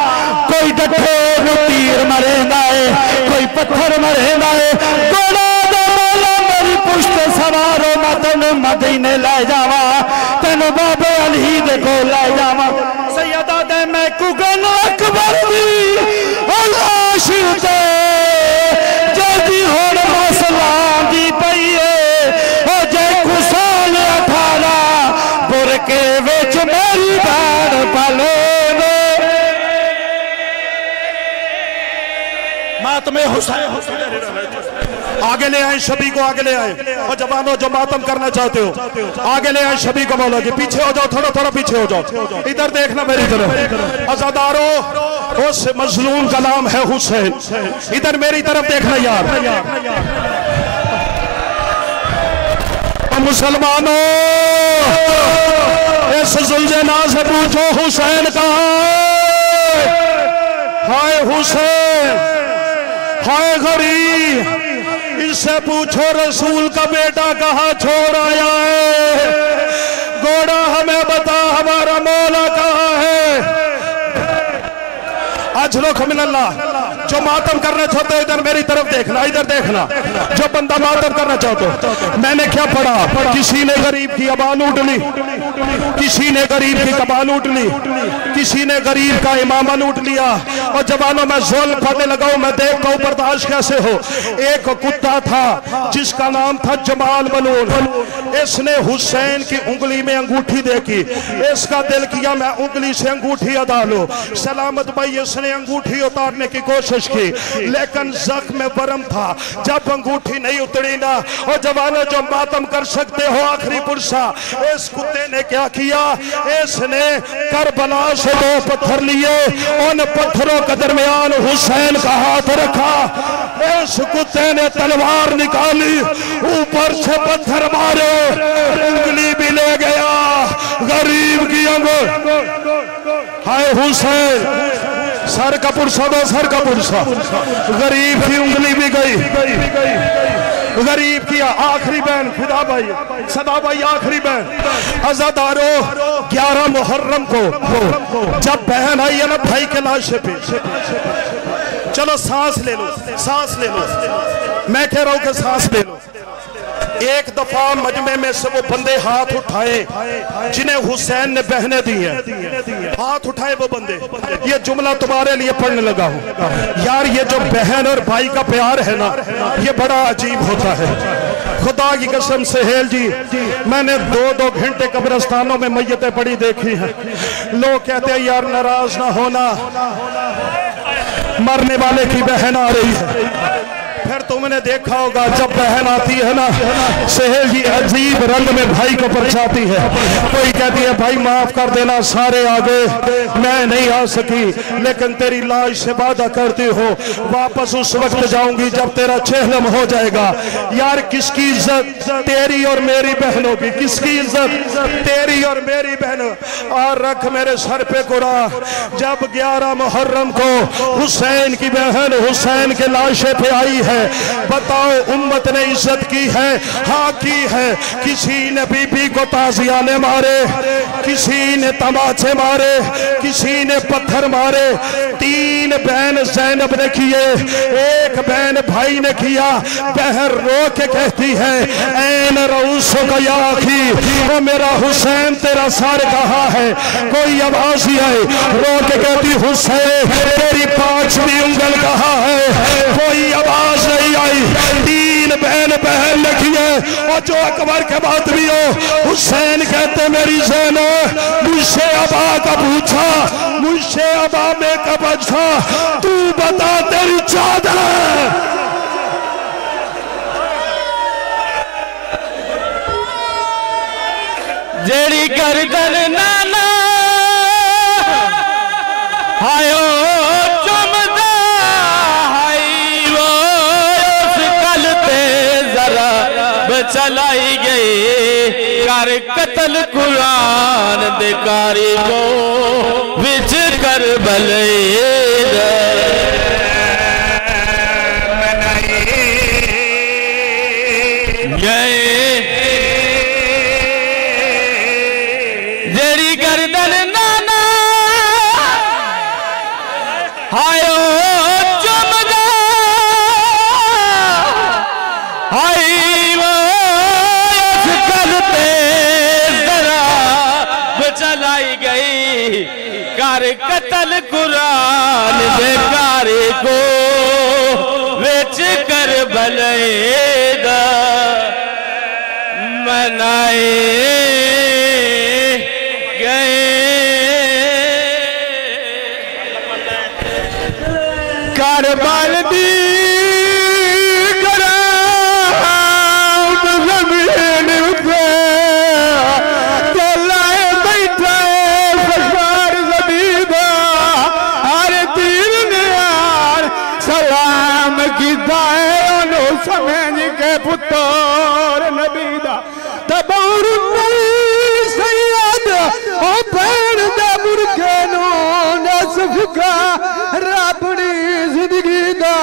कोई डठे नूं तीर मरेंदा है कोई पत्थर मरेंदा है घोड़ा दा मौला मेरी पुश्त सवारो मैं तेनू मदीने लै जावा तेनू बाबे अली दे कोल लै जावा सैयदा दे मैं कुगन अकबर दी लाश ते जल्दी होण मसला दी पई ओ जे कुसाल 18 बुरके विच मेरी बैण पले मातमे हुसैन आगे ले आए शबी को आगे ले आए और जवानों जो मातम करना चाहते हो आगे ले आए शबी को मौला जी पीछे हो जाओ थोड़ा थोड़ा पीछे हो जाओ इधर देखना मेरी तरफ आज़ादारों उस मजलूम का नाम है हुसैन इधर मेरी तरफ देखना यार मुसलमानों इस जुल्जना से पूछो हुसैन कहाँ है हाय हुसैन हाय गरीब, इससे पूछो रसूल का बेटा कहाँ छोड़ आया है। घोड़ा हमें बता हमारा मौला कहाँ है। अजलो खमिनल्लाह, जो मातम करना चाहते हो इधर मेरी तरफ देखना, इधर देखना। जो बंदा मातम करना चाहते हो, मैंने क्या पढ़ा, किसी ने गरीब की अबान उठ ली, किसी ने गरीब की कबान उठ ली, किसी ने गरीब का इमामा लूट लिया। और जवानों में जोल पढ़ने लगा हूं, मैं देखता हूं बर्दाश्त कैसे हो। एक कुत्ता था जिसका नाम था जमाल मलून, इसने हुसैन की उंगली में अंगूठी देखी, इसका दिल किया मैं उंगली से अंगूठी अदा लो। सलामत भाई इसने अंगूठी उतारने की कोशिश की, लेकिन जख्म में बरम था। जब अंगूठी नहीं उतरी ना, और जवानों जो मातम कर सकते हो आखिरी पुरसा, इस कुत्ते ने क्या किया, इसने करबला से 2 पत्थर लिए, उन पत्थरों के दरमियान हुसैन का हाथ रखा। इस कुत्ते ने तलवार निकाली, ऊपर से पत्थर मारे, उंगली भी ले गया गरीब की अंगूठी। हाय हुसैन, सर का पुरसा दो, सर का पुरसा। गरीब की उंगली भी गई, गरीब की आखिरी बहन फिदा भाई, सदा भाई आखिरी बहन। अज़ादारो 11 मुहर्रम को जब बहन आई है ना भाई के लाशे पे, चलो सांस ले लो, सांस ले लो, मैं कह रहा हूं कि सांस ले लो। एक दफा मजमे में से वो बंदे हाथ उठाए जिन्हें हुसैन ने बहने दी है, हाथ उठाए वो बंदे। ये जुमला तुम्हारे लिए पढ़ने लगा हूं यार, ये जो बहन और भाई का प्यार है ना, ये बड़ा अजीब होता है। खुदा की कसम सहेल जी, मैंने 2-2 घंटे कब्रिस्तानों में मैयतें पड़ी देखी हैं। लोग कहते हैं यार नाराज ना होना, मरने वाले की बहन आ रही है। फिर तुमने देखा होगा जब बहन आती है ना सहेल जी, अजीब रंग में भाई को परछाती है। कोई कहती है भाई माफ कर देना, सारे आ गए, मैं नहीं आ सकी, लेकिन तेरी लाश से वादा करती हो वापस उस वक्त जाऊंगी जब तेरा चेहलम हो जाएगा। यार किसकी इज्जत, तेरी और मेरी बहनों की, किसकी इज्जत, तेरी और मेरी बहनों। और रख मेरे सर पे कुरा, जब 11 मुहर्रम को हुसैन की बहन हुसैन के लाशे पे आई है, बताओ उम्मत ने इज्जत की है? हाँ की है। किसी ने बीबी को ताजियाने मारे, किसी ने तमाचे मारे, किसी ने पत्थर मारे। 3 बहन ज़ैनब ने किए, 1 बहन भाई ने किया। बहन रो के कहती है ऐन रऊसो का याखी, वो मेरा हुसैन तेरा सर कहाँ है? कोई आवाज ही आई, रो के कहती हुसैन तेरी 5वीं उंगल कहाँ है? कोई आवाज नहीं आई। 3 बहन लिखी है। और जो अकबर के बाद भी हो, हुसैन कहते मेरी ज़ैनब मुझसे अबा का पूछा, मुझसे अबा में कब अच्छा, तू बता तेरी चादर जेड़ी गर्दन नाना हायो चुमदा हाई, वो उस कल ते जरा बचलाई गई। कर कतल कुरान दे कारी को विच कर भले जेड़ी गर्दन नाना हायो चुमदा हाई, वो उस कल ते जरा बचलाई गई। कर कतल कुरान दे कारी को विच कर भले दा मनाए करबल दी जमीन पे चलाए बैठा सरकार जमीदा, हर तीर ने यार सलाम किता है समझ के पुत्र नबीदा। तबौर सैयद ओ पैर दे मुर्गे नो नसफ का अपनी जिंदगी दा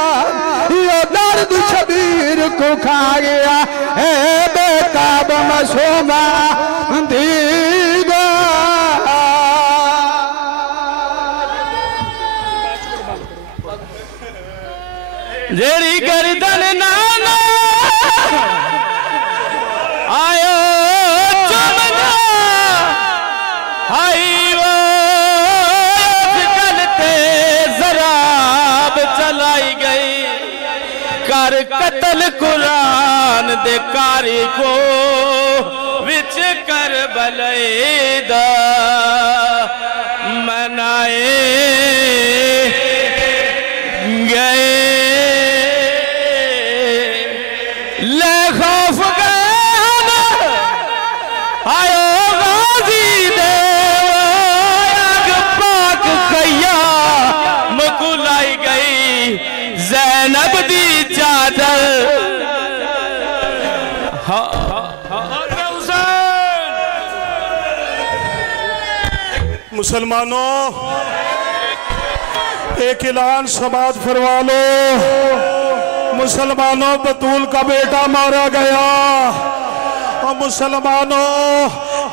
जेड़ी गर्दन नाना आयो चमना आई वो गलते जराब चलाई गई कर कत्ल कुरान दे कारी को विच कर बलैदा मनाए गए ले खौफ आयो गाजी दे आग पाक खैया मकुलाई गई ज़ैनब दी चादर मुसलमानों एक ऐलान समाज फरवा लो। मुसलमानों बतूल का बेटा मारा गया और मुसलमानों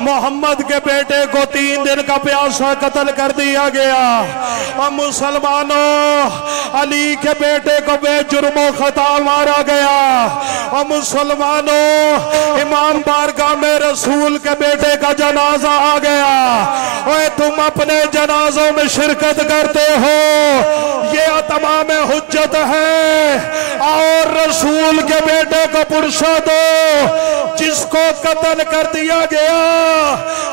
मोहम्मद के बेटे को 3 दिन का प्यासा कत्ल कर दिया गया और मुसलमानों अली के बेटे को बेजुर्मो खता मारा गया और मुसलमानों इमाम बारगाह में रसूल के बेटे का जनाजा आ गया और तुम अपने जनाजों में शिरकत करते हो, ये तमाम हुज्जत है। और रसूल के बेटे को पुरसा दो जिसको कत्ल कर दिया गया,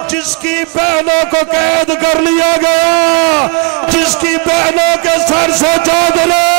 जिसकी बहनों को कैद कर लिया गया, जिसकी बहनों के सर से चादरें